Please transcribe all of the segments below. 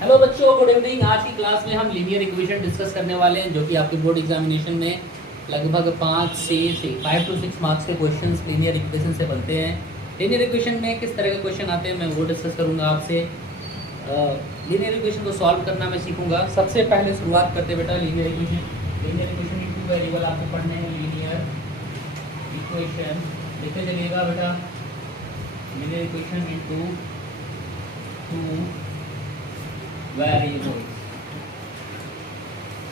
Hello बच्चों, good evening. आज की क्लास में हम लीनियर इक्वेशन डिस्कस करने वाले हैं, जो कि आपके बोर्ड एग्जामिनेशन में लगभग 5 to 6 मार्क्स के क्वेश्चंस लीनियर इक्वेशन से बनते हैं। लीनियर इक्वेशन में किस तरह के क्वेश्चन आते हैं मैं वो डिस्कस करूंगा आपसे। लीनियर इक्वेशन को सॉल्व करना मैं सीखूंगा। सबसे पहले शुरुआत करते बेटा लीनियर इक्वेशन की 2 वेरिएबल आपको पढ़ने हैं। लीनियर इक्वेशन लिखते चलिएगा बेटा। Linear equation into 2 variables.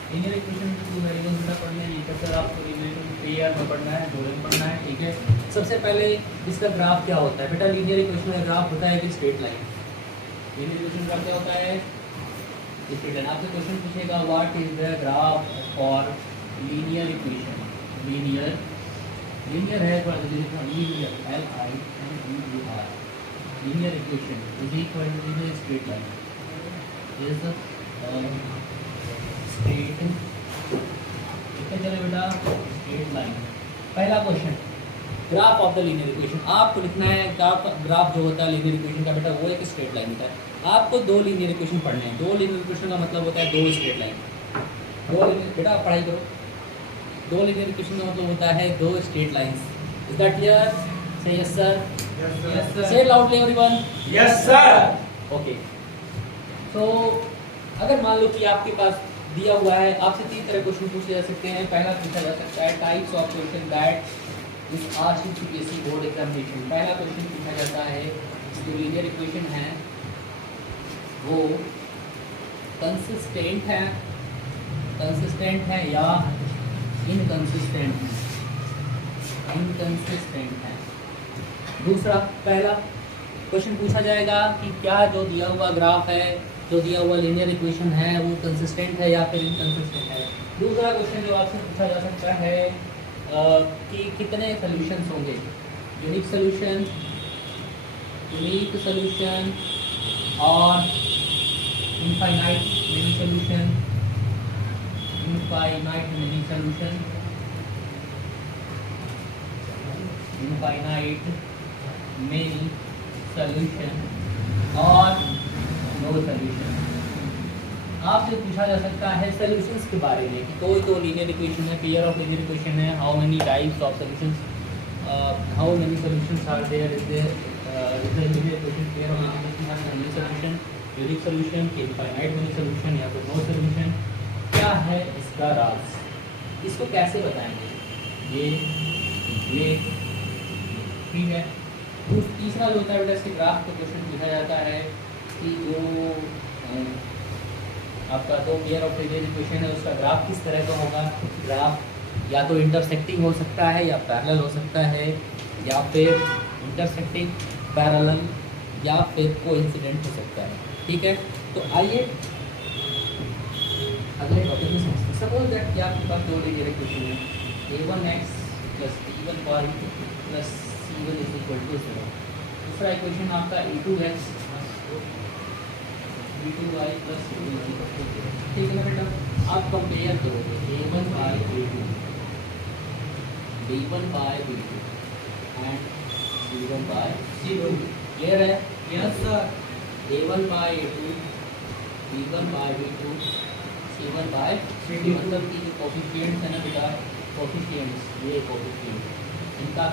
Linear equation में 2 वेरिएबल्स बेटा पढ़ने हैं। ये सर आपको लीनियर पेयर में पढ़ना है, जोड़े में पढ़ना है, ठीक है। सबसे पहले इसका ग्राफ क्या होता है बेटा? लीनियर इक्वेशन का ग्राफ होता है कि स्ट्रेट लाइन। लीनियर इक्वेशन का क्या होता है? Straight line. आपसे क्वेश्चन पूछेगा what is the graph for linear equation. Linear है linear LINER। Linear equation is equal to straight line is straight लिखते चले बेटा स्ट्रेट लाइन। पहला question, graph of the linear equation. आपको लिखना है ग्राफ जो होता है लीनियर इक्वेशन का बेटा वो एक स्ट्रेट लाइन होता है। आपको 2 लीनियर इक्वेशन पढ़ने हैं। 2 लीनियर इक्वेशन का मतलब होता है 2 स्ट्रेट लाइन। 2 लीनियर बेटा पढ़ाई करो। 2 लीनियर इक्वेशन का मतलब होता है 2 straight lines. Is that clear? से यस सर। Yes, sir. से loudly everyone. Yes, sir. Okay. तो अगर मान लो कि आपके पास दिया हुआ है, आपसे 3 तरह क्वेश्चन पूछे जा सकते हैं। पहला पूछा जा सकता है types of question that is asked in UPSC board examination. पहला क्वेश्चन पूछा जाता है जो लीनियर इक्वेशन है वो कंसिस्टेंट है या इनकंसिस्टेंट है। दूसरा पहला क्वेश्चन पूछा जाएगा कि क्या जो दिया हुआ ग्राफ है, जो दिया हुआ लीनियर इक्वेशन है वो कंसिस्टेंट है या फिर इनकंसिस्टेंट है। दूसरा क्वेश्चन जो आपसे पूछा जा सकता है कि कितने सॉल्यूशंस होंगे। यूनिक सॉल्यूशन और infinite many solution. Infinite many solution और नो सॉल्यूशन। आपसे पूछा जा सकता है सॉल्यूशंस के बारे में कि कोई तो लीनियर इक्वेशन है, पेयर ऑफ लीनियर इक्वेशन है, how many types of solutions, how many solutions are there is the linear equation, pair of linear equation has many solution, unique solution, infinite many solution या फिर no solution. क्या है इसका राज, इसको कैसे बताएंगे ये ठीक है। तीसरा जो होता है बेटा इसके ग्राफ का क्वेश्चन पूछा जाता है कि जो आपका तो पेयर ऑफ लीनियर इक्वेशन है उसका ग्राफ किस तरह का होगा। ग्राफ या तो इंटरसेक्टिंग हो सकता है या पैरेलल हो सकता है, या फिर इंटरसेक्टिंग, पैरेलल या फिर कोइंसिडेंट हो सकता है, ठीक है। तो आइए अगले टॉपिक में समझते हैं। सपोज दैट कि आपके पास 2 लीनियर इक्वेशन है, a1x + b1y + c1 = 0। दूसरा इक्वेशन आपका a2x b2y + c1 = 0, ठीक है बेटा। आप कंपेयर करोगे a1 by a2, b1 by b2 and c1 by c2। Clear है? Yes, sir. a1 by a2, b1 by b2, c1 by c2। मतलब कि जो कोफिशिएंट्स है ना बेटा, कोफिशिएंट्स, ये कोफिशिएंट इनका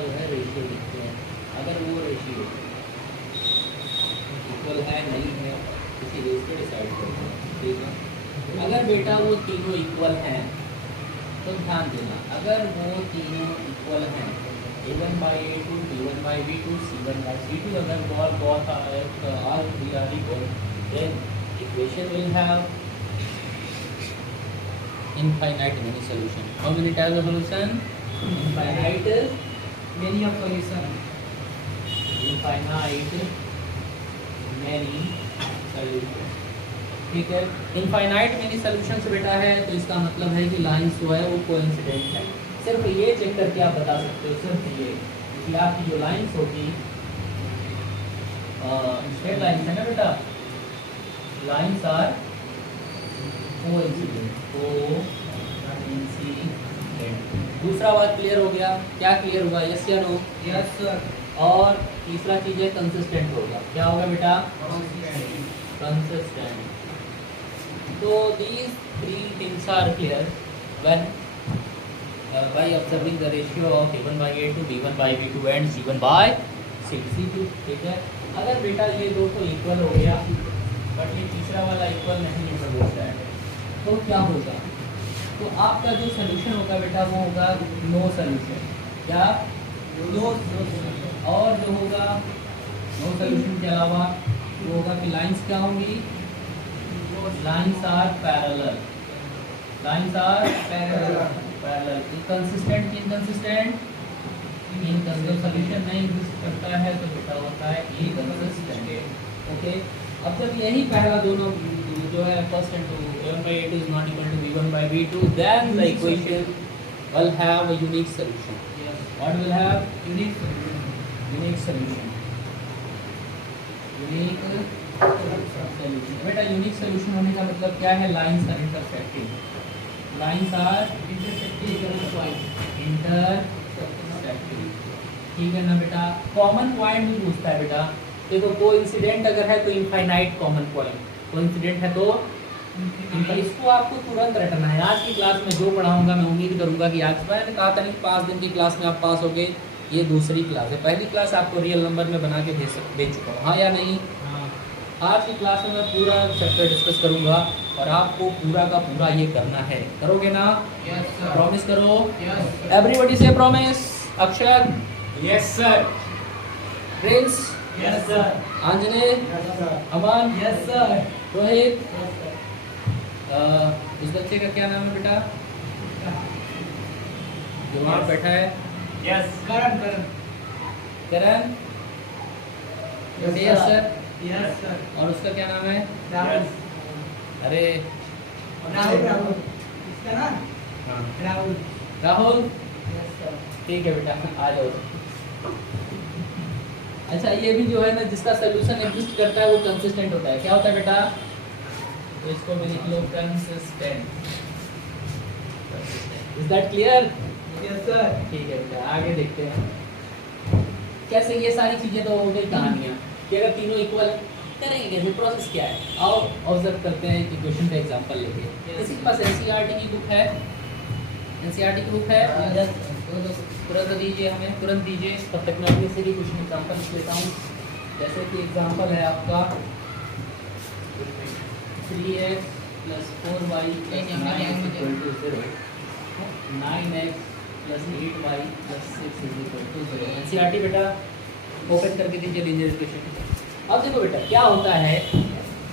जो है रेशियो लिखते हैं। अगर वो रेशियो इक्वल है नहीं है किसी रेस पे डिसाइड करते हैं, ठीक है। अगर बेटा वो तीनों इक्वल हैं तो ध्यान देना, अगर वो तीनों इक्वल हैं a1 by a2, b1 by b2, c1 by c2, अगर both are equal, then equation will have infinite many solution. How many types of solution? Infinite Many of solution. many solution, ठीक है। Infinite many solutions बेटा है तो इसका मतलब है कि लाइंस जो है वो कोइंसिडेंट है। सिर्फ ये चेक करके आप बता सकते हो, सिर्फ ये कि आपकी जो लाइंस होगी स्ट्रेट लाइंस है ना बेटा, लाइंस आर कोइंसिडेंट। दूसरा बात क्लियर हो गया? क्या क्लियर हुआ? यस या नो? Yes, sir. और तीसरा चीज़ है कंसिस्टेंट होगा। क्या होगा बेटा? consistent. So these three things are clear when by observing the ratio of a1 by a2, b1 by b2 and c1 by c2. ठीक है, अगर बेटा ये दो तो इक्वल हो गया बट ये तीसरा वाला इक्वल नहीं होता है तो क्या होगा? तो आपका जो सोल्यूशन होगा बेटा वो होगा नो सोल्यूशन। क्या? नो। और जो होगा नो सोल्यूशन के अलावा वो होगा कि लाइंस क्या होंगी? Lines are parallel. Lines are parallel. Consistent की इनकंसिस्टेंट इनकंसिस्टेंट सोल्यूशन नहीं एग्जिस्ट करता है तो बेटा होता है इनकंसिस्टेंट। ओके, अब जब यही पहला दोनों जो है first and two a1 by a2 is not equal to b1 by b2, then the equation will have a unique solution. What will have? Unique solution. Unique solution. बेटा यूनिक सोल्यूशन होने का मतलब क्या है? Lines are intersecting. Lines are intersecting. ठीक है ना बेटा? कॉमन पॉइंट भी पूछता है बेटा। देखो कोइंसिडेंट अगर है तो इनफाइनाइट कॉमन पॉइंट, कोइंसिडेंट है तो इसको आपको तुरंत रटना है। आज की क्लास में जो पढ़ाऊंगा मैं उम्मीद करूंगा कि आज मैंने कहा था नहीं 5 दिन की क्लास में आप पास हो गए। ये दूसरी क्लास है, पहली क्लास आपको रियल नंबर में बना के दे चुका हूँ, हाँ या नहीं? आज की क्लास में मैं पूरा चैप्टर डिस्कस करूंगा और आपको पूरा का पूरा ये करना है। करोगे ना? Yes sir. प्रॉमिस करो। यस। एवरीबॉडी से promise. Akshar? Yes sir. Prince? Yes sir. आंजने? अमन? Yes sir. रोहित? इस बच्चे का क्या नाम है बेटा जो वहाँ बैठा है? Yes Karan. Karan? Yes sir. Yes sir. और उसका क्या नाम है? राहुल। अरे राहुल इसका नाम हाँ राहुल। राहुल। Yes sir. ठीक है बेटा आ जाओ। अच्छा ये भी जो है ना जिसका सोल्यूशन एग्जिस्ट करता है वो कंसिस्टेंट होता है। क्या होता है बेटा? तो इसको भी लिख लो consistent. Is that clear? Yes sir. ठीक है बेटा आगे देखते हैं कैसे ये सारी चीजें तो हो गई कहानियाँ कि अगर तीनों इक्वल करेंगे कैसे, प्रोसेस क्या है। आओ ऑब्जर्व करते हैं कि क्वेश्चन का एग्जांपल लेके। किसी के पास एनसीईआरटी की बुक है? एनसीईआरटी की बुक है? तुरंत दीजिए, हमें तुरंत दीजिए, तब तक मैं अपने से भी कुछ एग्जांपल लिख लेता हूँ। जैसे कि एग्जांपल है आपका 3x + 4y + 9 = 0, 9x + 8y + 6 = 0। NCERT बेटा ओपन करके दीजिए क्वेश्चन। अब देखो बेटा क्या होता है,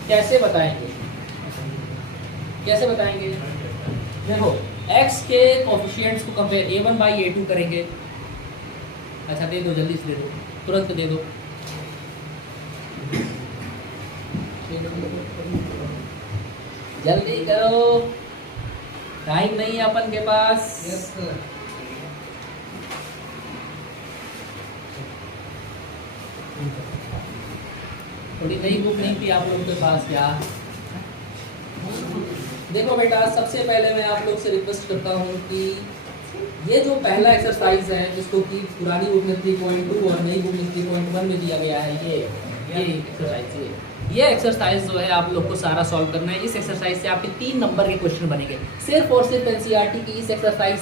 कैसे बताएंगे, कैसे बताएंगे? देखो x के कोफिशिएंट्स को कंपेयर a1 by a2 करेंगे। अच्छा दे दो, जल्दी से दे दो, तुरंत दे दो। जल्दी करो, टाइम नहीं है अपन के पास। Yes sir. थोड़ी नई बुक नहीं थी आप लोग के पास क्या? देखो बेटा सबसे पहले मैं आप लोग से रिक्वेस्ट करता हूँ कि ये जो पहला एक्सरसाइज है जिसको कि पुरानी बुक में 3.2 और नई बुक में 3.1 में दिया गया है, ये एक्सरसाइज जो है आप लोग को सारा सॉल्व करना है। इस एक्सरसाइज से आपके 3 नंबर के क्वेश्चन बनेंगे सिर्फ और सिर्फ एनसीईआरटी की। इस एक्सरसाइज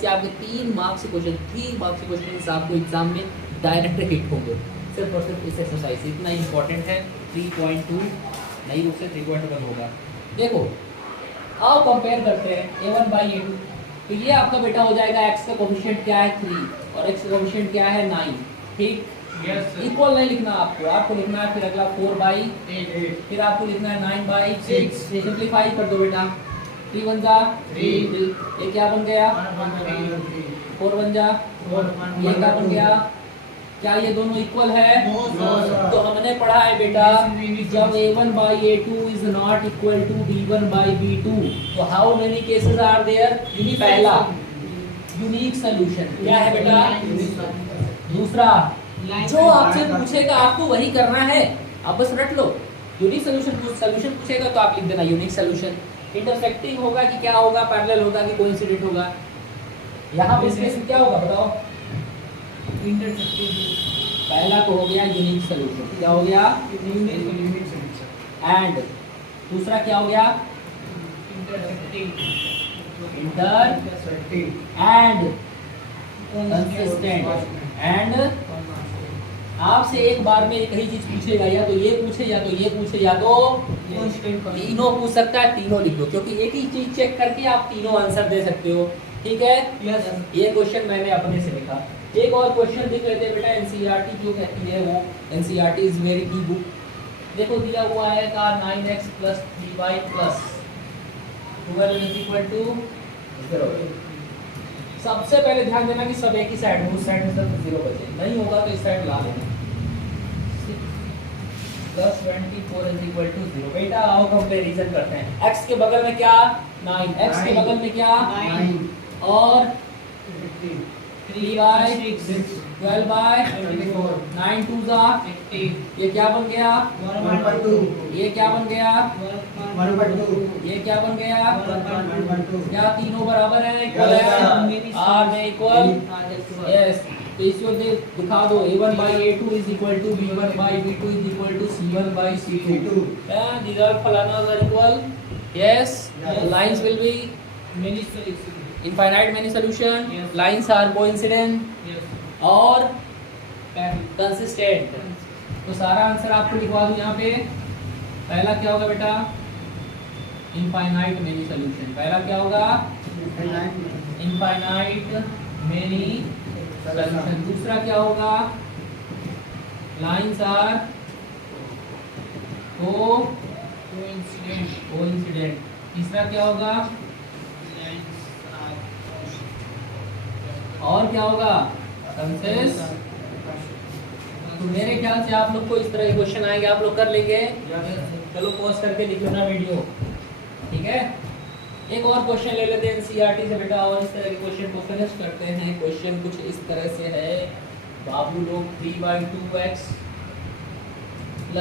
से आपके 3 मार्क्स के क्वेश्चन आपको एग्जाम में डायरेक्ट हिट होंगे सिर्फ और सिर्फ इस एक्सरसाइज से। इतना इंपॉर्टेंट है। 3.2 नई बुक से 3.1 होगा। देखो आओ कंपेयर करते हैं a1 by a2। तो ये आपका बेटा हो जाएगा x का कोफिशिएंट क्या है 3 और x का कोफिशिएंट क्या है 9। ठीक, यस सर। इक्वल नहीं लिखना आपको लिखना है फिर अगला 4 by 8। फिर आपको लिखना है 9 by 6। 6। सिंपलीफाई कर दो बेटा। 3 1 जा 3, ये क्या बन गया 4 1 जा ये क्या बन गया। क्या ये दोनों इक्वल है? No sir. तो हमने पढ़ा है बेटा जब a1 by a2 is not equal to b1 by b2 तो how many cases are there? पहला यूनिक सॉल्यूशन क्या है बेटा? दूसरा जो आपसे पूछेगा आपको वही करना है, आप बस रट लो। यूनिक सॉल्यूशन पूछेगा तो आप लिख देना यूनिक सॉल्यूशन। इंटरसेक्टिंग होगा कि क्या होगा, पैरेलल होगा कि कोइंसिडेंट होगा। यहाँ पे इसमें क्या होगा बताओ? इंटरसेक्टिंग। पहला तो हो गया यूनिक सॉल्यूशन। क्या हो गया? एंड दूसरा क्या हो गया इंटर एंड कंसिस्टेंट एंड आपसे एक बार में एक ही चीज पूछेगा, या तो ये पूछे या तो ये पूछे या तो तीनों पूछ सकता है, तीनों लिख दो क्योंकि एक ही चीज चेक करके आप तीनों आंसर दे सकते हो। ठीक है, ये क्वेश्चन मैंने अपने से लिखा। एक और क्वेश्चन देख लेते हैं बेटा, एनसीईआरटी जो कहती है वो, एनसीईआरटी इज वेरी की बुक। देखो दिया हुआ है का 9x + 3y + 12 = 0। सबसे पहले ध्यान देना कि सब एक ही साइड में, उस साइड में सब 0 बचे, नहीं होगा तो इस साइड ला लेना। +24 = 0। बेटा आओ कंपैरिजन करते हैं। x के बगल में क्या 9, x के बगल में क्या 9 और 3y 12y 9 2 जा, ये क्या बन गया, 1/2 ये क्या बन गया, 1/2 ये क्या बन गया, 1/2 क्या तीनों बराबर है, इक्वल है, आर में इक्वल, यस। तो इसको दिखा दो, a1/a2 = b1/b2 = c1/c2 and these are falanas are equal, yes, lines will be infinite many solution, lines are coincident और consistent। तो सारा आंसर आपको लिखवा दूं यहाँ पे। पहला क्या होगा बेटा, इनफाइनाइट मेनी सॉल्यूशन। पहला क्या होगा, इनफाइनाइट मेनी सॉल्यूशन। दूसरा क्या होगा, लाइंस आर कोइंसिडेंट। तीसरा क्या होगा, और क्या होगा, कंसिस्टेंट। तो मेरे ख्याल से आप लोग को इस तरह के क्वेश्चन आएंगे, आप लोग कर लेंगे। चलो पॉज करके लिख लो ना वीडियो, ठीक है। एक और क्वेश्चन ले लेते हैं एनसीईआरटी से बेटा, और इस तरह के क्वेश्चन को फिनिश करते हैं। क्वेश्चन कुछ इस तरह से है, बाबू लोग 3/2x +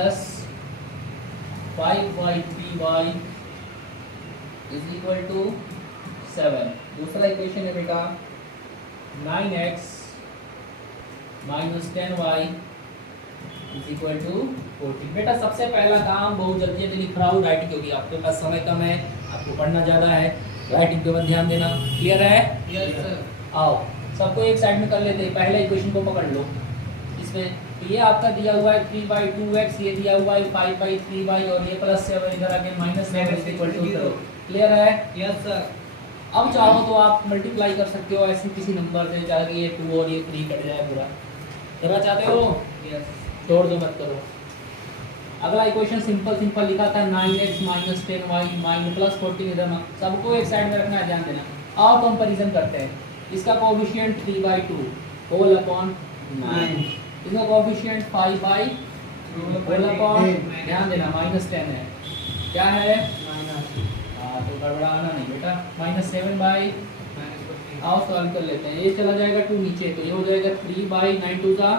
5/3y = 7। दूसरा इक्वेशन है बेटा 9x - 10y = 14। बेटा सबसे पहला काम बहुत जल्दी जल्दी लिख रहा हूँ राइटिंग, क्योंकि आपके पास समय कम है, आपको पढ़ना ज़्यादा है, राइटिंग पे मत ध्यान देना। क्लियर है? Yes sir. आओ सबको एक साइड में कर लेते हैं। पहले इक्वेशन को पकड़ लो। इसमें तो ये आपका दिया हुआ है 3/2x, ये दिया हुआ है 5/3y और ये +7 इधर आके -7 = 0। क्लियर है? Yes sir. अब चाहो तो आप मल्टीप्लाई कर सकते हो ऐसे किसी नंबर से, जाके ये 2 और ये 3 कट जाए पूरा। करना चाहते हो? यस। छोड़ दो, मत करो। अगला इक्वेशन सिंपल लिखा था 9x - 10y +14 इधर ना, सबको एक साइड में रखना है, ध्यान देना। आओ कंपैरिजन करते हैं। इसका कोएफिशिएंट 3/2 होल अपॉन 9, इसका कोएफिशिएंट 5/2 होल अपॉन, ध्यान देना -10 है, क्या है तो गड़बड़ाना नहीं बेटा, -7/, आओ सॉल्व कर लेते हैं। ये चला जाएगा 2 नीचे, तो ये हो जाएगा 3/9 2 का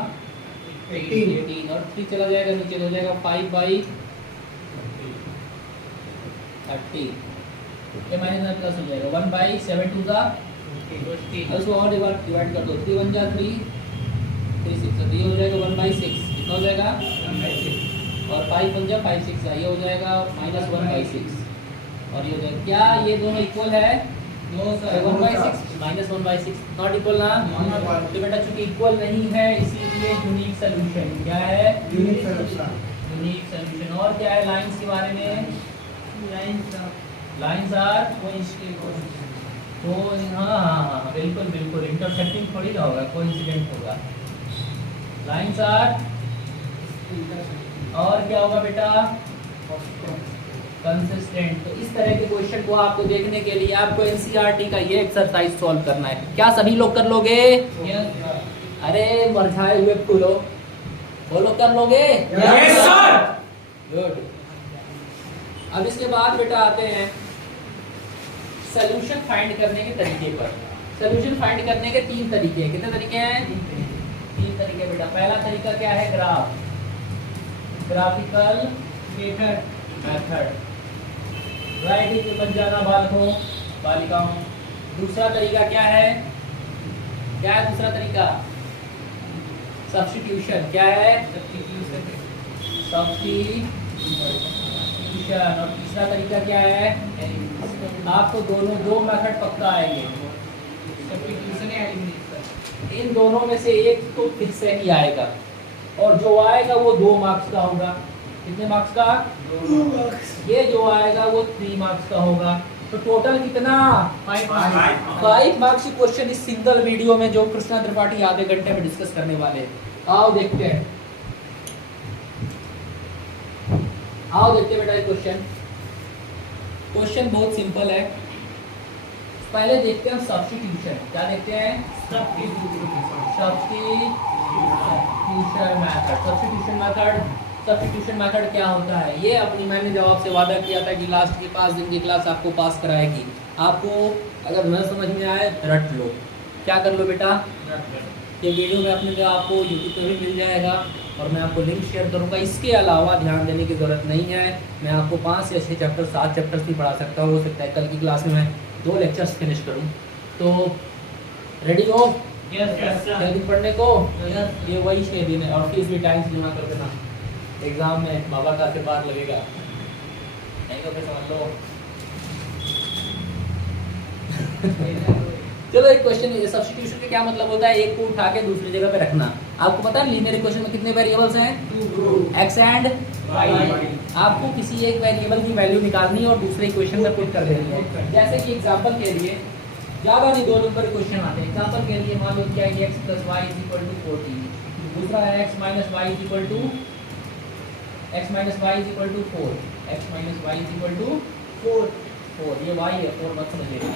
18 और 3 चला जाएगा नीचे, तो हो जाएगा 5/30। ये माइनस में प्लस हो जाएगा 1/7 2 का 20। उसको और डिवाइड कर दो, 3 1 जा 3 3 6, तो ये हो जाएगा 1/6। कितना हो जाएगा 1/6 और 5 1 जा 5 6 जा, ये हो जाएगा -1/6 और ये हो जाएगा। क्या ये दोनों इक्वल है? नो सर, 1/6 -1/6 नॉट इक्वल ना। तो बेटा चूंकि इक्वल नहीं है इसीलिए यूनिक सॉल्यूशन। क्या है? Unique solution. Unique solution. और क्या है लाइंस के बारे में? लाइंस आर तो हाँ बिल्कुल इंटरसेक्टिंग थोड़ी ना होगा, कोइंसिडेंट होगा। लाइंस आर और क्या होगा बेटा? कंसिस्टेंट। तो इस तरह के क्वेश्चन को आपको देखने के लिए आपको एनसीईआरटी का ये एक्सरसाइज सॉल्व करना है। क्या सभी लोग कर लोगे? अरे मुरझाए हुए फूलो, बोलो कर लोगे? Yes sir. गुड। अब इसके बाद बेटा आते हैं सॉल्यूशन फाइंड करने के तरीके पर। सॉल्यूशन फाइंड करने के 3 तरीके हैं। कितने तरीके हैं? 3 तरीके बेटा। पहला तरीका क्या है? Graphical method. राइटिंग में बन जाना बालकों बालिकाओं। दूसरा तरीका क्या है? क्या है दूसरा तरीका? सब्स्टिट्यूशन। क्या है? सब्स्टिट्यूशन, और तीसरा तरीका क्या है, आपको दोनों दो मेथड पक्का आएंगे, सब्स्टिट्यूशन या एलिमिनेशन। इन दोनों में से एक तो फिक्स ही आएगा, और जो आएगा वो 2 मार्क्स का होगा। कितने मार्क्स का? 2 मार्क्स। ये जो आएगा वो 3 मार्क्स का होगा। तो टोटल कितना? 5 5 मार्क्स की क्वेश्चन इस सिंगल वीडियो में जो कृष्णा त्रिपाठी आधे घंटे में डिस्कस करने वाले हैं। आओ देखते हैं, आओ देखते हैं बेटा ये क्वेश्चन। क्वेश्चन बहुत सिंपल है। पहले देखते हैं सब्स्टिट्यूशन। क्या देखते हैं? सब्स्टिट्यूशन मेथड क्या होता है? ये अपनी मैंने जब आपसे वादा किया था कि लास्ट की 5 दिन की क्लास आपको पास कराएगी। आपको अगर न समझ में आए रट लो। क्या कर लो बेटा? ये वीडियो में अपने जो आपको यूट्यूब पे भी मिल जाएगा, और मैं आपको लिंक शेयर करूंगा। इसके अलावा ध्यान देने की ज़रूरत नहीं है। मैं आपको 5 या 6 चैप्टर 7 चैप्टर्स भी पढ़ा सकता हूँ। हो सकता है कल की क्लास में मैं 2 लेक्चर्स फिनिश करूँ। तो रेडी हो जल्दी पढ़ने को? ये वही 6 दिन है, और फीस भी टाइम से जमा कर देना। एग्ज़ाम में बाबा का आशीर्वाद लगेगा, नहीं तो फिर समझ लो। चलो एक क्वेश्चन, सब्स्टिट्यूशन का क्या मतलब होता है? एक को उठा के दूसरी जगह पे रखना। आपको पता है लीनियर इक्वेशन में कितने वेरिएबल्स हैं? 2 x एंड y। आपको किसी एक वेरिएबल की वैल्यू निकालनी है और दूसरे इक्वेशन में पुट कर देनी है। जैसे कि एग्जांपल के लिए, ज़्यादा नहीं 2 नंबर क्वेश्चन आते हैं। एग्जांपल के लिए मान लो क्या है, x + y = 14, दूसरा है x - y = 4, x - y = 4, ये y है, 4 मत समझिएगा।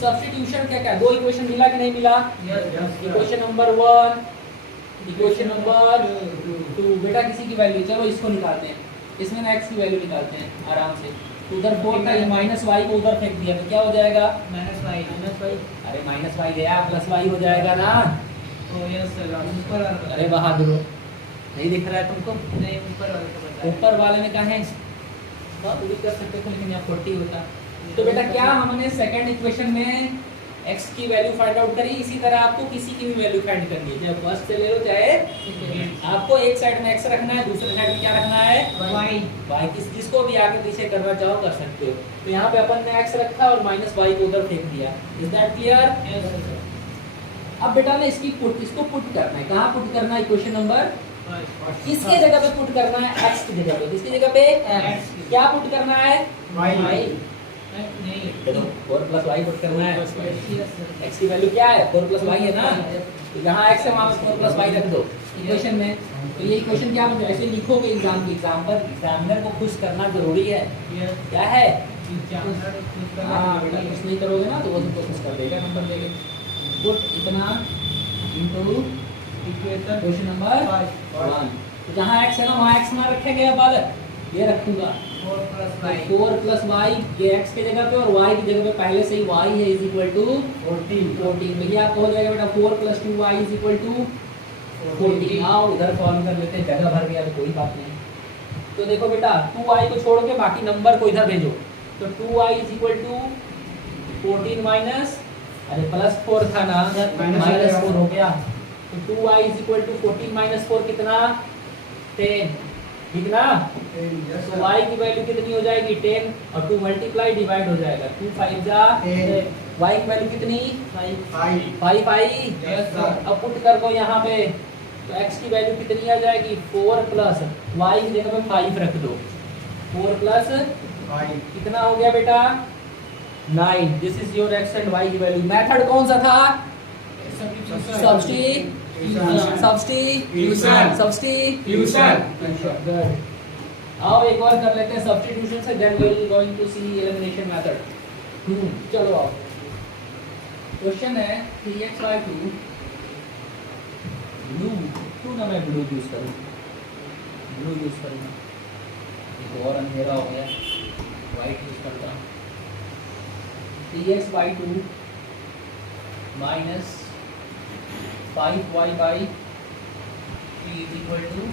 सब्स्टिट्यूशन क्या क्या? 2 इक्वेशन मिला कि नहीं मिला? Equation number 1, equation number 2। बेटा किसी की वैल्यू, चलो इसको निकालते हैं। इसमें ना x की वैल्यू निकालते हैं आराम से। उधर 4 था, ये -y को उधर फेंक दिया तो क्या हो जाएगा? -y। अरे -y गया +y हो जाएगा ना। अरे बहादुर नहीं दिख रहा है तुमको? नहीं, ऊपर वाले को बताया। ऊपर वाले में कहा है बात भी कर सकते थे, लेकिन यहाँ 40 होता। तो बेटा क्या हमने सेकंड इक्वेशन में x की वैल्यू फाइंड आउट करी, इसी तरह आपको किसी की भी वैल्यू फाइंड करनी है। चाहे फर्स्ट से ले लो चाहे आपको एक साइड में x रखना है, दूसरे साइड में क्या रखना है? y। जिसको भी आगे पीछे करना चाहो कर सकते हो। तो यहाँ पे अपन ने x रखा और -y को उधर फेंक दिया। Is that clear? अब बेटा ने इसको पुट करना है। कहाँ पुट करना है? इक्वेशन नंबर किसके जगह पे पुट करना है? x की जगह पे। किसकी जगह पे? x। क्या पुट करना है? y। नहीं, 4 + y पुट करना है। x की वैल्यू क्या है? 4 + y है ना। तो यहाँ x है, वहाँ 4 + y रख दो इक्वेशन में। तो ये इक्वेशन क्या मतलब ऐसे लिखोगे एग्जामिनर को खुश करना जरूरी है। क्या है? हाँ बेटा, कुछ नहीं करोगे ना तो वो तुमको खुश कर देगा, नंबर देगा। पुट इतना इनटू क्वेश्चन नंबर 1। तो जहाँ x है ना वहाँ x ना रखेंगे। अब ये रखूंगा 4 + y, ये x के जगह पे और y की जगह पे पहले से ही y है = 14। भैया आपको हो जाएगा बेटा 4 + 2y = 14। आओ इधर सॉल्व कर लेते हैं, जगह भर गया तो कोई बात नहीं। तो देखो बेटा 2y को छोड़ के बाकी नंबर को इधर भेजो। तो 2y = 14 माइनस, अरे +4 था ना, -4 हो गया। तो 2y = 14 - 4 कितना? 10, ठीक ना? तो y की वैल्यू कितनी हो जाएगी? 10, और 2 मल्टीप्लाई डिवाइड हो जाएगा। 2 5 जा 10। y की वैल्यू कितनी? 5 आई। अब पुट कर दो यहाँ पे। तो x की वैल्यू कितनी आ जाएगी? 4 प्लस y की जगह पे 5 रख दो। 4 प्लस कितना हो गया बेटा? 9। This is your x and y की वैल्यू। मेथड कौन सा था? सब्स्टिट्यूशन। गुड। आओ एक और कर लेते हैं सब्स्टिट्यूशन से, then we will going to see elimination method. चलो आओ। क्वेश्चन है 3x/2 ब्लू ना, मैं ब्लू यूज करूँगा। एक और अंधेरा हो गया, वाइट यूज करता हूँ। 3x/2 minus 5y/3 = -2,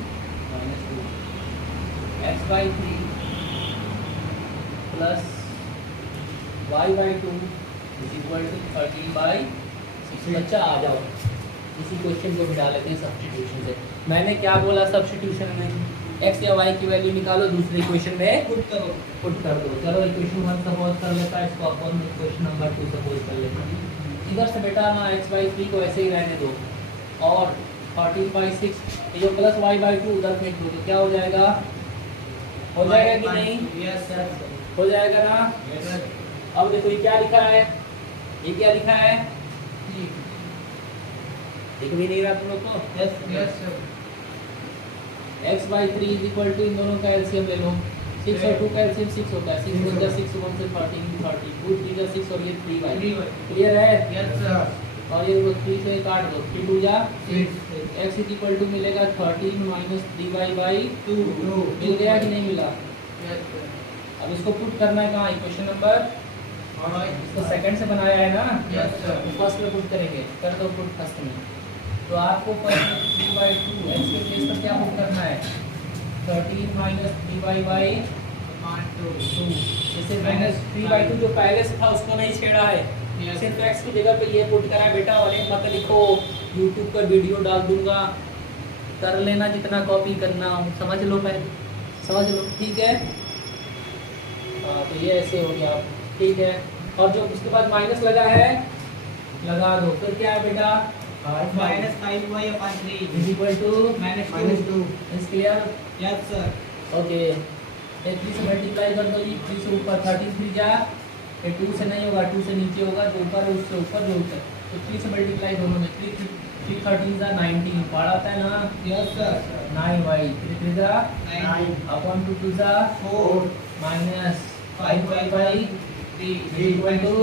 x/3 plus y/2 = 13/6। बच्चा आ जाओ, इसी क्वेश्चन को बिठा लेते हैं सब्स्टिट्यूशन से। मैंने क्या बोला सब्स्टिट्यूशन में? x या y की वैल्यू निकालो, दूसरे इक्वेशन में पुट करो। पुट कर दो। चलो इक्वेशन 1 सपोज कर लेता है, इसको अपन इक्वेशन नंबर 2 सपोज कर लेते हैं। इधर से बेटा ना x/3 को ऐसे ही रहने दो और 14/6 ये जो प्लस y/2 उधर फेंक दो, तो क्या हो जाएगा? हो जाएगा कि नहीं? Yes sir. हो जाएगा ना? यस अब देखो ये क्या लिखा है, ये क्या लिखा है, जी। दिख भी नहीं रहा तुम लोग को? Yes sir. x/3 is equal to, इन दोनों का एलसीएम ले लो, 6 और 2 का एलसीएम 6 होता है, 6 × 6 1 से 13 30 2 3 जा 6 और ये 3y क्लियर है? Yes sir. और ये 3 से काट दो, 3 2 जा 6 x इज इक्वल टू मिलेगा 13 माइनस 3y/2 2 मिल गया कि नहीं मिला? Yes sir. अब इसको पुट करना है कहाँ? इक्वेशन नंबर, और इसको सेकंड से बनाया है ना, यस सर। तो फर्स्ट में पुट करेंगे, कर दो पुट फर्स्ट में। तो आपको फर्स्ट में 3/2 x के प्लेस पर क्या पुट करना है? 13 माइनस 3y/2 जैसे माइनस 3/2 जो पहले से था उसको नहीं छेड़ा है, Yes. सिर्फ x की जगह पे ये पुट करा है बेटा। और एक मत लिखो, यूट्यूब पर वीडियो डाल दूंगा, कर लेना जितना कॉपी करना हो, समझ लो पहले, समझ लो, ठीक है? हाँ तो ये ऐसे हो गया, ठीक है। और जो उसके बाद माइनस लगा है लगा दो, फिर क्या है बेटा? Minus 5y/3 is equal to -2 is clear? Yes sir. Okay, ये 3 से मल्टीप्लाई कर दो जी, 3 से ऊपर 13 3 जा, ये 2 से नहीं होगा, 2 से नीचे होगा, जो ऊपर है उससे ऊपर जो ऊपर, तो 3 से मल्टीप्लाई दोनों में, 3 13 जा 19 पढ़ा आता है ना? Yes sir. 9y 3 जा 9 अपॉन 2 2 जा 4 minus 5y/3 is equal to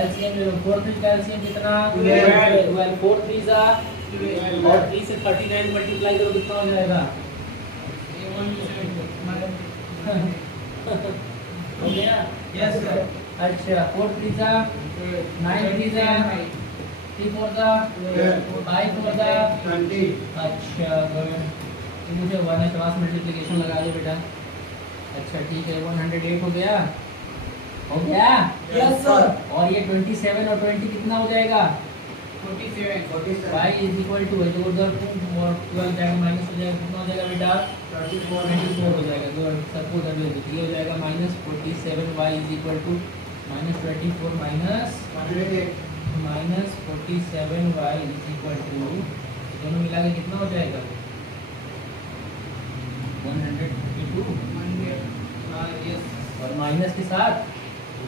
LCM ले लो, 4 3 का एलसीएम कितना? 12 4 3 जा और 3 से 39 मल्टीप्लाई करो, कितना हो जाएगा? हो गया? Yes sir. अच्छा 4 3 जा 9 3 जा 3 4 जा 5 4 जा, अच्छा गुड। तो मुझे 1 क्रॉस मल्टीप्लिकेशन लगा दो बेटा। अच्छा ठीक है, 108 हो गया, हो गया? Yes sir. और ये 27 और 20 कितना हो जाएगा? 47 y इज इक्वल टू, जो उधर 2 और 12 जाएगा माइनस हो जाएगा, कितना हो जाएगा बेटा? 24 हो जाएगा, जो सबको उधर ले दो, ये हो जाएगा minus 47 y is equal to minus 24 minus 47 y is equal to, दोनों मिला के कितना हो जाएगा? 152 यस और माइनस के साथ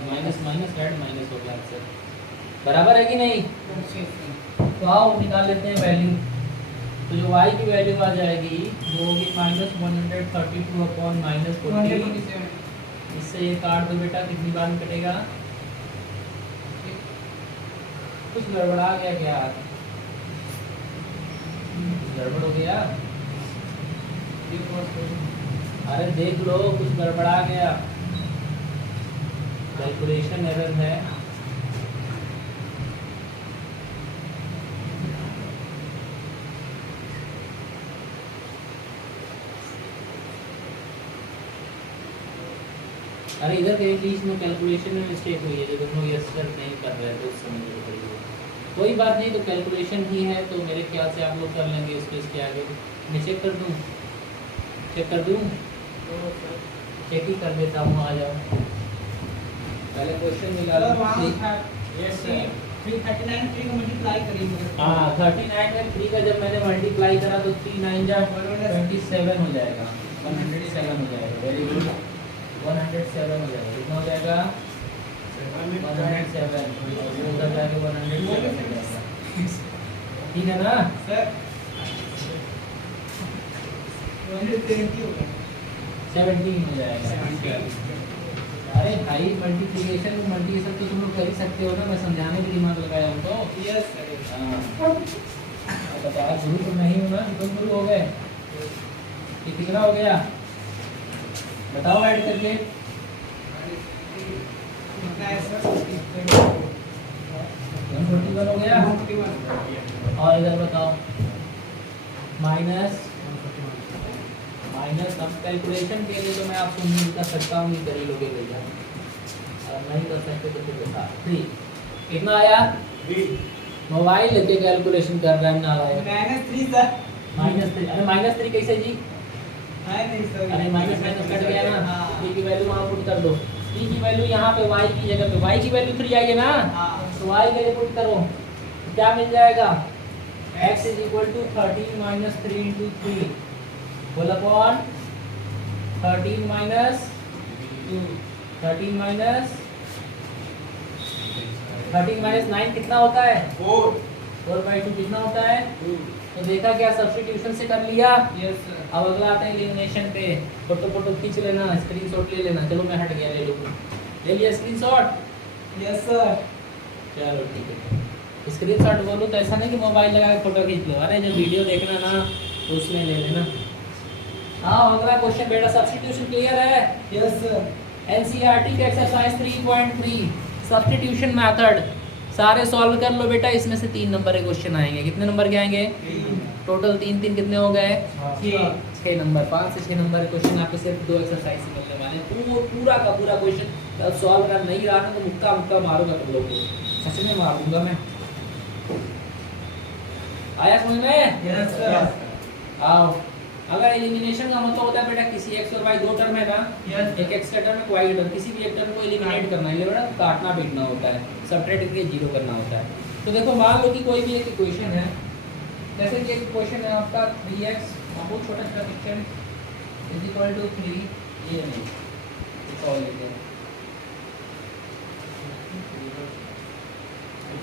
माइनस माइनस रेड माइनस हो गया आंसर, बराबर है कि नहीं? तो आओ निकाल लेते हैं वैल्यू। तो जो y की वैल्यू आ जाएगी वो होगी -132 अपॉन -40। इससे ये काट दो बेटा, कितनी बार में कटेगा? कुछ गड़बड़ा गया क्या? गड़बड़ हो गया? अरे देख लो, कुछ गड़बड़ा गया, कैलकुलेशन एरर है। अरे इधर के बीच में कैलकुलेशन में मिस्टेक हुई है, जो तुम लोग यस सर नहीं कर रहे थे उस समय। कोई बात नहीं, तो कैलकुलेशन ही है, तो मेरे ख्याल से आप लोग कर लेंगे। इसके आगे मैं चेक कर दूं, चेक कर दूं, चेक ही कर देता हूँ, आ जाओ। पहले क्वेश्चन निकालो। Yes sir. 339 3 को मल्टीप्लाई करिए। हाँ 39 में 3 का जब मैंने मल्टीप्लाई करा तो 3 9 जा 27 हो जाएगा, 107 हो जाएगा। वेरी गुड, 107 हो जाएगा, कितना हो जाएगा? 107, उधर जाके 107 हो जाएगा, ठीक है ना? सर 120 हो गया। 17 हो जाएगा। अरे भाई मल्टीप्लिकेशन मल्टीप्लिकेशन तो तुम लोग कर ही सकते हो ना, मैं समझाने के दिमाग लगाया हूँ तो। Yes sir. हाँ बताया, गुरु तो नहीं हूँ ना, तुम गुरु हो गए। ये कितना हो गया बताओ ऐड करके? 141 हो गया। और इधर बताओ माइनस माइनस। अब कैलकुलेशन के लिए तो मैं आपको नहीं कर सकता हूँ, नहीं कर ही लोगे भैया, और नहीं कर सकते तो फिर बता। 3 कितना आया? मोबाइल लेके कैलकुलेशन कर रहा है ना आया -3 सर। -3। अरे -3 कैसे जी? है नहीं सर। अरे माइनस माइनस कट गया ना, हाँ। p की वैल्यू वहाँ पुट कर दो। p की वैल्यू यहाँ पे y की जगह पे y की वैल्यू 3 आई है ना, हाँ। तो y के लिए पुट करो, क्या मिल जाएगा? x is equal to 13 minus 3 into 3 whole upon 13 minus 13 minus 9 कितना होता है? 4/2 कितना होता है? तो देखा क्या, सब्स्टिट्यूशन से कर लिया। Yes sir. अब अगला आता है एलिमिनेशन पे, फोटो फोटो खींच लेना, स्क्रीनशॉट ले लेना। चलो मैं हट गया, ले लो, ले लिया स्क्रीनशॉट। Yes sir. चलो ठीक है, स्क्रीनशॉट बोलो तो ऐसा नहीं कि मोबाइल लगा के फोटो खींच लो, अरे जब वीडियो देखना ना तो उसमें ले लेना। हाँ अगला क्वेश्चन बेटा, सब्स्टिट्यूशन क्लियर है? Yes sir. एनसीईआरटी के एक्सरसाइज 3.3 सब्स्टिट्यूशन मेथड सारे सॉल्व कर लो बेटा। इसमें से 3 नंबर के क्वेश्चन आएंगे। कितने नंबर के आएंगे? टोटल 3 कितने हो गए? 6 नंबर। 5 से 6 नंबर के क्वेश्चन आपको सिर्फ 2 एक्सरसाइज से मिलने वाले हैं। पूरा का पूरा क्वेश्चन सॉल्व कर नहीं रहा ना तो मुक्का मारूंगा तुम लोग को, सच में मार दूंगा मैं। आया समझ में? Yes sir. आओ, अगर एलिमिनेशन का मतलब होता है बेटा किसी x और y दो टर्म है ना, Yes. एक x का टर्म एक y का टर्म, किसी भी एक टर्म को एलिमिनेट करना है, ये बेटा काटना पीटना होता है, सबट्रैक्ट करके जीरो करना होता है। तो देखो मान लो कि कोई भी एक इक्वेशन है, जैसे कि एक इक्वेशन है आपका 3x, बहुत छोटा सा फ्रैक्शन इज इक्वल टू 3, ये नहीं सॉल्व लेते हैं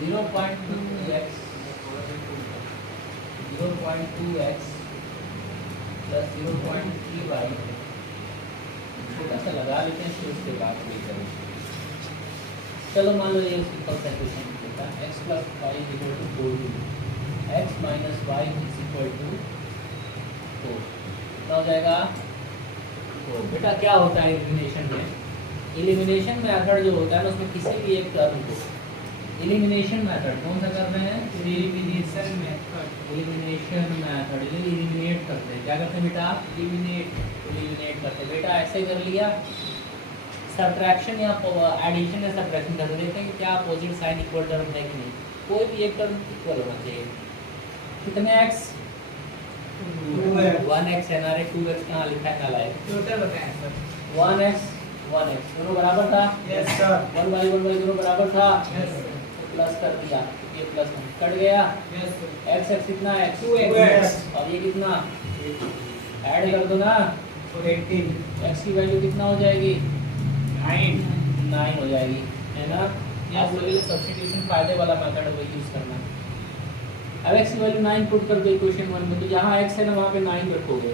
0.2x प्लस 0.3y, छोटा सा लगा लेते हैं फिर उसके बाद कोई करें। चलो मान लो ये सिंपल सा क्वेश्चन होता है x plus Y is equal to 4, x minus Y is equal to 4, कितना हो जाएगा? तो बेटा क्या होता है एलिमिनेशन में? एलिमिनेशन मेथड जो होता है ना उसमें किसी भी एक टर्म को, एलिमिनेशन मेथड कौन सा कर रहे हैं? Elimination method. Elimination method, eliminate करते हैं। क्या करते हैं बेटा? एलिमिनेट करते हैं। बेटा ऐसे कर लिया, सब्ट्रैक्शन या एडिशन या सब्ट्रैक्शन करते देखते हैं कि क्या अपोजिट साइन इक्वल टर्म है कि नहीं। कोई भी एक टर्म इक्वल होना चाहिए। कितने x? 1x है ना, अरे 2x कहाँ लिखा है नालायक? टोटल बताएं सर। 1x दोनों बराबर था? Yes sir. 1 दोनों बराबर था? Yes sir. प्लस कर दिया, ये प्लस कट गया। Yes sir. x कितना है? 2x और ये कितना? ऐड कर दो ना, 18 x की वैल्यू कितना हो जाएगी? 9 9 हो जाएगी, है ना? आप लोगों के लिए सब्स्टिट्यूशन फायदे वाला मेथड है, वही यूज करना। अब x की वैल्यू 9 पुट कर दो इक्वेशन 1 में, तो जहाँ x है ना वहाँ पे 9 रखोगे।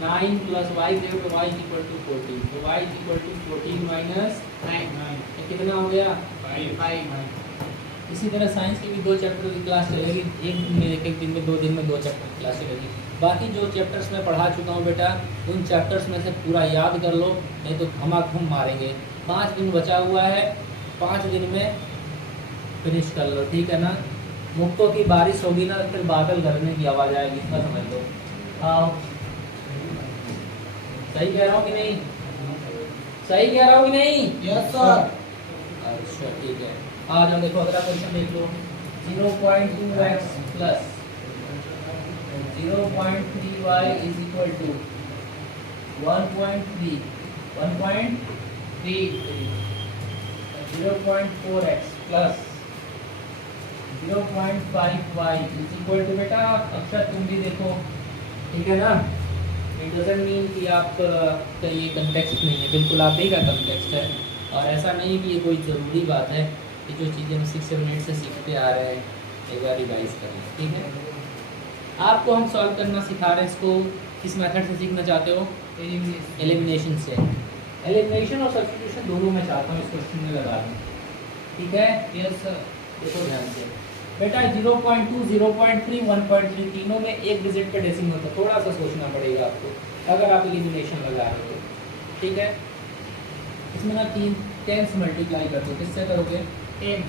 9 प्लस y देव तो y इक्वल टू 14, तो y इक्वल टू 14 माइनस 9 कितना हो गया? 5 इसी तरह साइंस की भी 2 चैप्टर की क्लास चलेगी, एक दिन में 2 दिन में 2 चैप्टर की क्लास चलेगी। बाकी जो चैप्टर्स मैं पढ़ा चुका हूँ बेटा, उन चैप्टर्स में से पूरा याद कर लो, नहीं तो धमाधम मारेंगे। 5 दिन बचा हुआ है, 5 दिन में फिनिश कर लो, ठीक है ना? मुक्तों की बारिश होगी ना, फिर बादल गरजने की आवाज़ आएगी, इतना समझ लो। आओ, सही कह रहा हूँ कि नहीं? सही कह रहा हूँ कि नहीं? Yes sir. अच्छा ठीक है, आ जाओ देखो अगला क्वेश्चन देख लो। 0.2x plus 0.3y is equal to 1.3 0.4x plus 0.5y is equal to, बेटा अक्षर तुम भी देखो, ठीक है ना? इट डजंट मीन कि आप का ये कंटेक्स्ट नहीं है, बिल्कुल आप ही का कंटेक्स्ट है। और ऐसा नहीं कि ये कोई ज़रूरी बात है कि जो चीज़ें हम 6-7 मिनट से सीखते आ रहे हैं एक बार रिवाइज कर लें, ठीक है? आपको हम सॉल्व करना सिखा रहे हैं, इसको किस मेथड से सीखना चाहते हो? एलिमिनेशन से। एलिमिनेशन और सब्स्टिट्यूशन दोनों मैं चाहता हूँ इस क्वेश्चन में लगा दूँ, ठीक है? Yes sir. देखो ध्यान से बेटा, 0.2, 0.3, 1.3 तीनों में एक डिजिट पे डेसिमल होता है, थोड़ा सा सोचना पड़ेगा आपको अगर आप एलिमिनेशन लगा रहे हो, ठीक है? इसमें ना 10 से मल्टीप्लाई कर दो, किससे करोगे? 10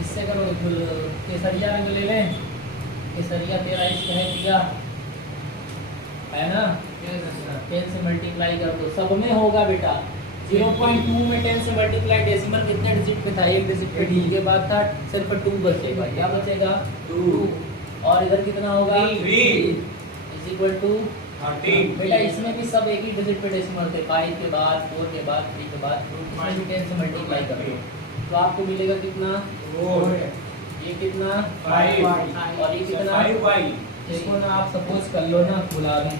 इससे करोगे, केसरिया रंग ले लें, केसरिया तेरा इश्क है पिया, है ना? 10 से मल्टीप्लाई कर दो, सब में होगा बेटा। 0.2 में 10 से मल्टीप्लाई डेसिमल कितने डिजिट पे था? एक डिजिट पे, डी के बाद था सिर्फ 2 बचेगा, क्या बचेगा? 2। और इधर कितना होगा? 3 इज इक्वल टू बेटा इसमें भी सब एक ही डिजिट पे डेसिमल थे, 5 के बाद 4 के बाद 3 के बाद, तो इसमें भी 10 से मल्टीप्लाई कर दो तो आपको मिलेगा कितना, ये कितना 5 और ये कितना 5y। देखो ना, आप सपोज कर लो ना गुलाबी,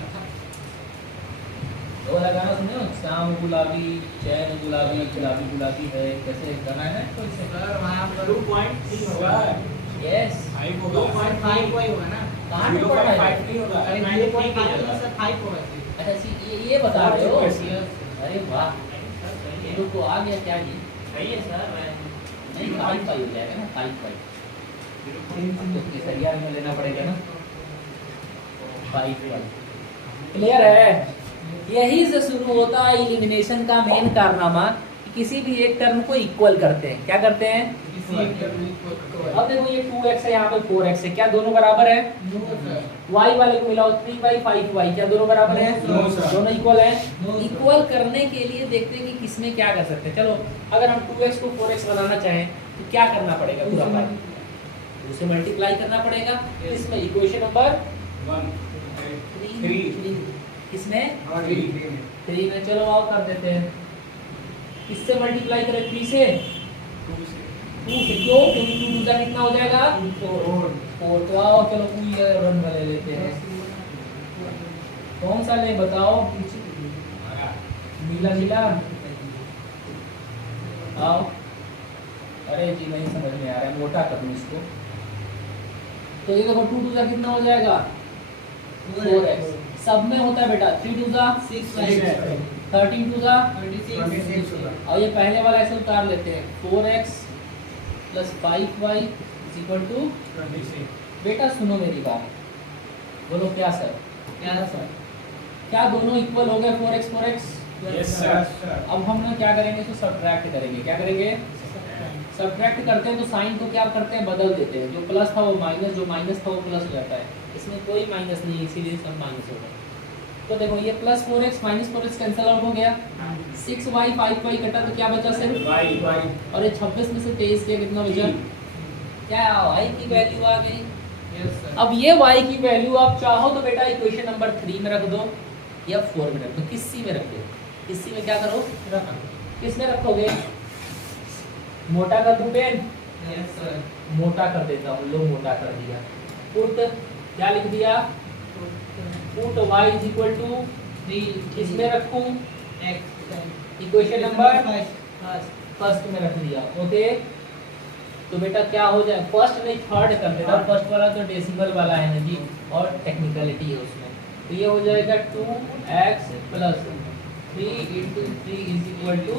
वो वाला गाना सुने हो, शाम गुलाबी चैन गुलाबी गुलाबी गुलाबी है, कैसे गाना है कोई से, सर वहाँ पर 2.3 होगा, यस 5 होगा, 2.5 कोई होगा ना, कहाँ पे पढ़ रहे 0.5 हो? नहीं होगा। अरे 9.5 में से 5 होगा। अच्छा ये बता रहे हो, Yes. अरे वाह, ये को आ गया क्या जी, सही है सर। नहीं 5 हो जाएगा ना, 5 तो केसरिया में लेना पड़ेगा ना, 5 क्लियर है। यही से शुरू होता है एलिमिनेशन का मेन कारनामा, कि किसी भी एक टर्म को इक्वल करते हैं, क्या करते हैं, किसी एक टर्म को अब देखो ये 2x है, यहाँ पे 4x है, क्या दोनों बराबर है, नो सर, y वाले को मिलाओ 3/5y, क्या दोनों बराबर है, No, sir. दोनों इक्वल है। No, sir. इक्वल करने के लिए देखते हैं कि किसमें क्या कर सकते हैं। चलो अगर हम 2x को 4x बनाना चाहें तो क्या करना पड़ेगा, पूरा पार्ट उसे मल्टीप्लाई करना पड़ेगा, इसमें इक्वेशन नंबर 3 किसमें 3 में, चलो आओ कर देते हैं, किससे मल्टीप्लाई करें 3 से 2 से, क्यों, क्योंकि 2 दूसरा कितना हो जाएगा 4, तो आओ चलो कोई रन वाले लेते हैं, कौन सा ले बताओ, नीला नीला, आओ, अरे जी नहीं समझ में आ रहा है, मोटा कर दूं इसको, तो ये देखो 2 दूसरा कितना हो जाएगा 4x, सब में होता है बेटा, 3 दूसरा 6 13 दूसरा, 26 और ये पहले वाला ऐसे उतार लेते हैं, 4x plus 5y is equal to, बेटा सुनो मेरी बात, बोलो क्या सर, क्या सर, क्या दोनों इक्वल हो गए 4x Yes, sir. अब हम ना क्या करेंगे, इसको सब्ट्रैक्ट करेंगे, क्या करेंगे, सब्ट्रैक्ट करते हैं तो साइन को क्या करते हैं, बदल देते हैं, जो प्लस था वो माइनस, जो माइनस था वो प्लस हो जाता है, इसमें कोई माइनस नहीं है, इसीलिए सब माइनस हो गए। तो देखो ये plus 4x minus 4x cancel out हो गया, 6y 5y कटा तो क्या बचा सिर्फ, और ये 26 में से 23 के कितना बचा, क्या y की वैल्यू आ गई। यस सर, अब ये y की वैल्यू आप चाहो तो बेटा इक्वेशन नंबर 3 में रख दो या 4 में रख दो, किसी में रख दो, किसी में क्या करो, किस में रखोगे, मोटा कर दूं पेन, यस सर, मोटा कर देता हूँ, लो मोटा कर दिया, पुट क्या लिख दिया, put y is equal to 3 इसमें रखूं, x equation number first first में रख दिया, ओके। तो बेटा क्या हो जाए, फर्स्ट नहीं थर्ड कर देता, फर्स्ट वाला तो डेसिमल वाला है ना जी, और टेक्निकलिटी है उसमें, तो ये हो जाएगा 2x plus 3 into 3 is equal to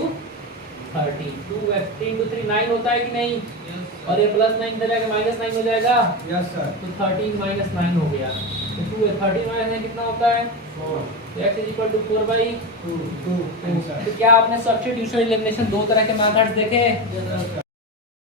30, 2x 3 into 3 9 होता है कि नहीं, और ये प्लस 9 इधर जाएगा माइनस 9 हो जाएगा, तो 13 माइनस 9 हो गया, तो 2 13 माइनस 9 कितना होता है, तो x इज इक्वल टू 4/2। तो क्या आपने सब्स्टिट्यूशन एलिमिनेशन दो तरह के मेथड्स देखे,